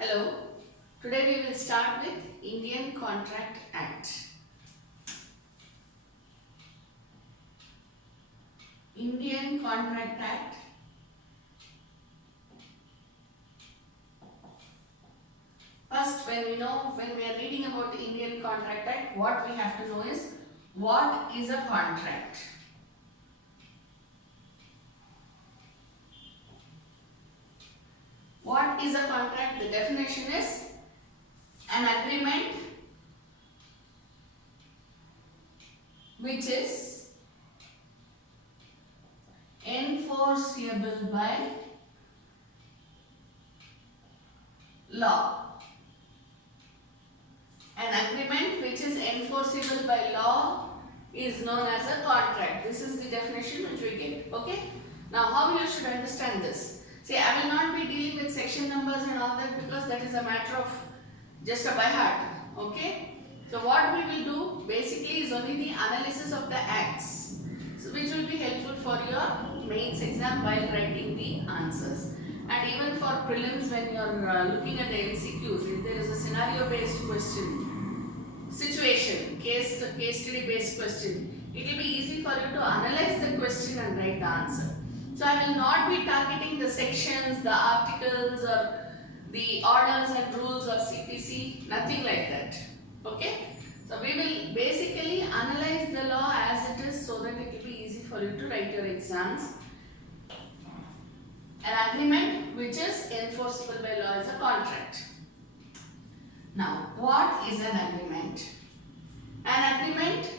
Hello, today we will start with Indian Contract Act. Indian Contract Act. First, when we are reading about the Indian Contract Act, what we have to know is what is a contract. What is a contract? The definition is an agreement which is enforceable by law. An agreement which is enforceable by law is known as a contract. This is the definition which we get. Okay. Now, how you should understand this? See, I will not be dealing with section numbers and all that because that is a matter of just a by heart. Okay. So, what we will do basically is only the analysis of the acts, so which will be helpful for your mains exam while writing the answers. And even for prelims, when you are looking at the MCQs, if there is a scenario based question, situation, case study based question, it will be easy for you to analyze the question and write the answer. So I will not be targeting the sections, the articles or the orders and rules of CPC, nothing like that. Okay. So we will basically analyze the law as it is so that it will be easy for you to write your exams. An agreement which is enforceable by law is a contract. Now, what is an agreement? An agreement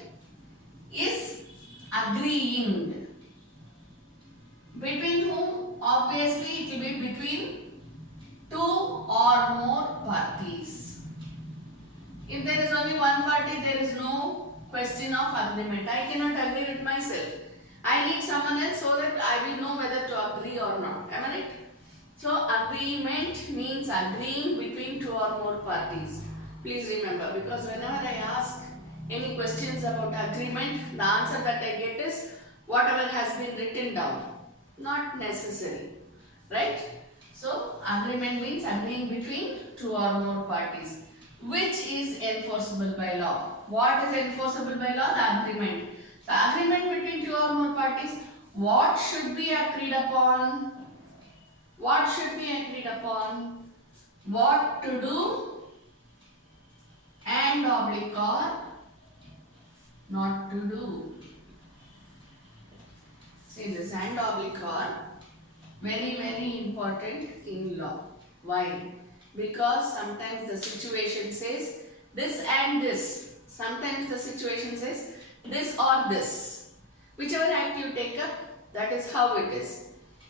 is agreeing. Between whom? Obviously, it will be between two or more parties. If there is only one party, there is no question of agreement. I cannot agree with myself. I need someone else so that I will know whether to agree or not. Am I right? So, agreement means agreeing between two or more parties. Please remember, because whenever I ask any questions about agreement, the answer that I get is whatever has been written down. Not necessary. Right? So, agreement means agreeing between two or more parties, which is enforceable by law. What is enforceable by law? The agreement. The agreement between two or more parties, what should be agreed upon? What should be agreed upon? What to do and oblique or not to do. See, this and oblique are very important in law. Why? Because sometimes the situation says this and this. Sometimes the situation says this or this. Whichever act you take up, that is how it is.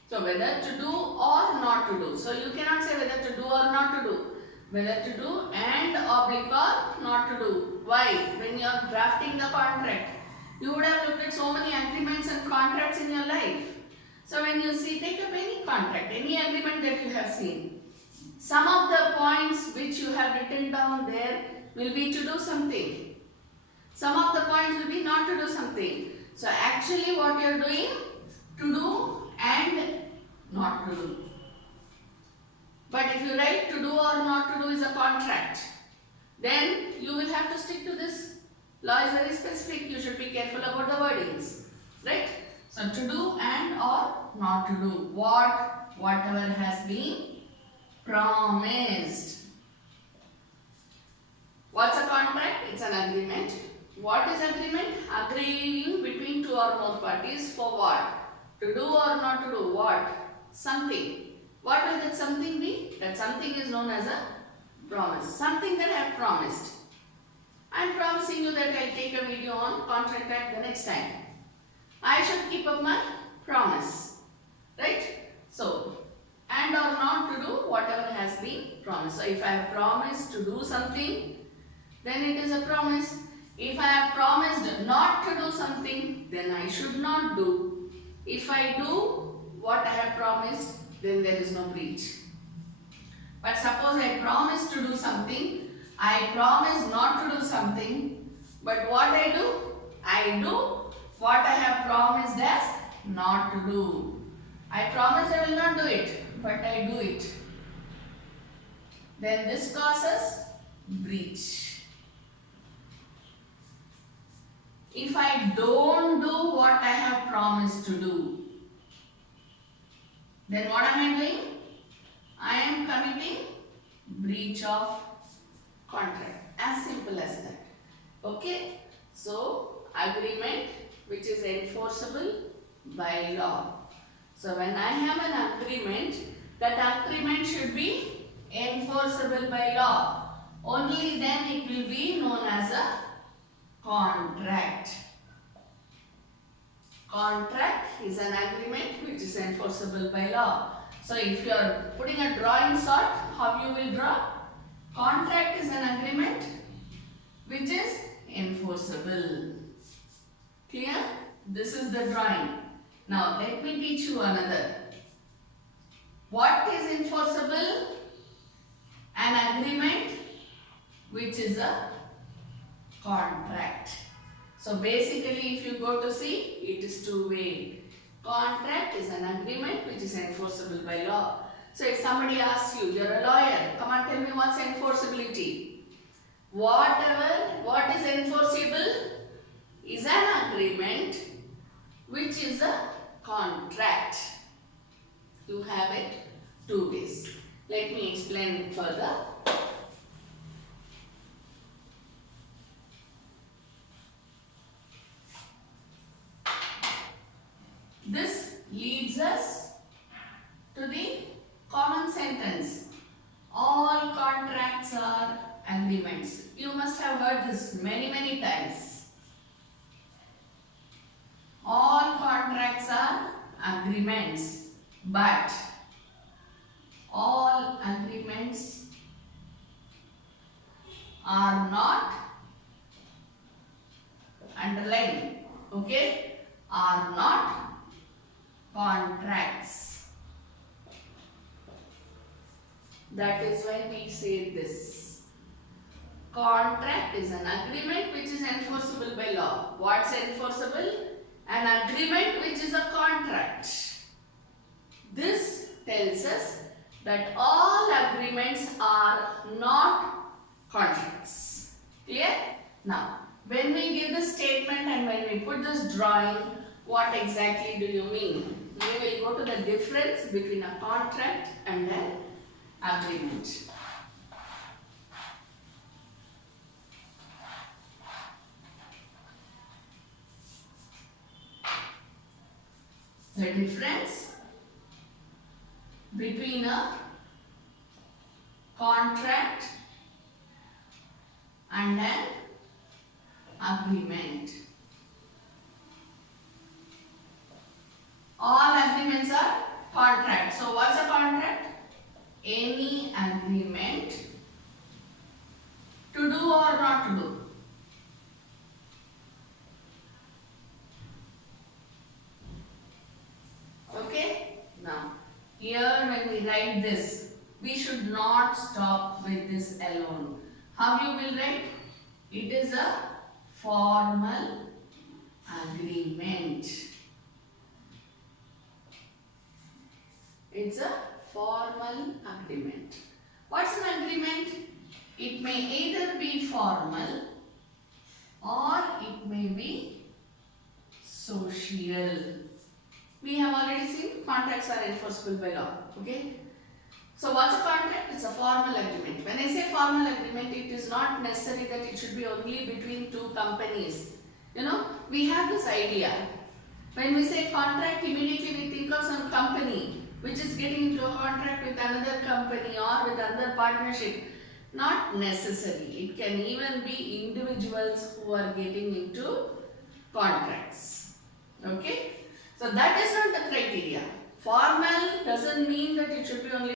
So, whether to do or not to do. So, you cannot say whether to do or not to do. Whether to do and oblique or not to do. Why? When you are drafting the contract, you would have looked at so many agreements and contracts in your life. So, when you see, take up any contract, any agreement that you have seen, some of the points which you have written down there will be to do something. Some of the points will be not to do something. So, actually what you are doing, to do and not to do. But if you write to do or not to do is a contract, then you will have to stick to this. Law is very specific. You should be careful about the wordings. Right? So, to do and or not to do. Whatever has been promised. What's a contract? It's an agreement. What is agreement? Agreeing between two or more parties for what? To do or not to do. What? Something. What will that something be? That something is known as a promise. Something that I have promised. I am promising you that I will take a video on contract act the next time. I should keep up my promise. Right? So, and or not to do whatever has been promised. So, if I have promised to do something, then it is a promise. If I have promised not to do something, then I should not do. If I do what I have promised, then there is no breach. But suppose I promise to do something, I promise not to do something, but what I do what I have promised as not to do. I promise I will not do it, but I do it. then this causes breach. If I don't do what I have promised to do, then what am I doing? I am committing breach of contract. As simple as that. Okay? So, agreement which is enforceable by law. So, when I have an agreement, that agreement should be enforceable by law. Only then it will be known as a contract. Contract is an agreement which is enforceable by law. So, if you are putting a drawing sort, how you will draw? Contract is an agreement which is enforceable. Clear? This is the drawing. Now, let me teach you another. What is enforceable? An agreement which is a contract. So, basically, if you go to see, it is two-way. Contract is an agreement which is enforceable by law. So, if somebody asks you, you're a lawyer, come and tell me what's enforceability. What is enforceable is an agreement which is a contract. You have it two ways. Let me explain it further. This leads us to the common sentence. All contracts are agreements. You must have heard this many times. All contracts are agreements, but all agreements are not, underline, okay, are not contracts. That is why we say this. Contract is an agreement which is enforceable by law. What's enforceable? An agreement which is a contract. This tells us that all agreements are not contracts. Clear? Now, when we give this statement and when we put this drawing, what exactly do you mean? We will go to the difference between a contract and an agreement. The difference between a contract and an agreement. All agreements are contracts. So, what's a contract? Any agreement to do or not to do. Okay? Now, here when we write this, we should not stop with this alone. How you will write? It is a formal agreement. It's a formal agreement. What's an agreement? It may either be formal or it may be social. We have already seen contracts are enforceable by law. Okay? So what's a contract? It's a formal agreement. When I say formal agreement, it is not necessary that it should be only between two companies. You know, we have this idea. When we say contract, immediately we think of some company which is getting into a contract with another company or with another partnership. Not necessary. It can even be individuals who are getting into contracts. Okay? So that is not the criteria. Formal doesn't mean that it should be only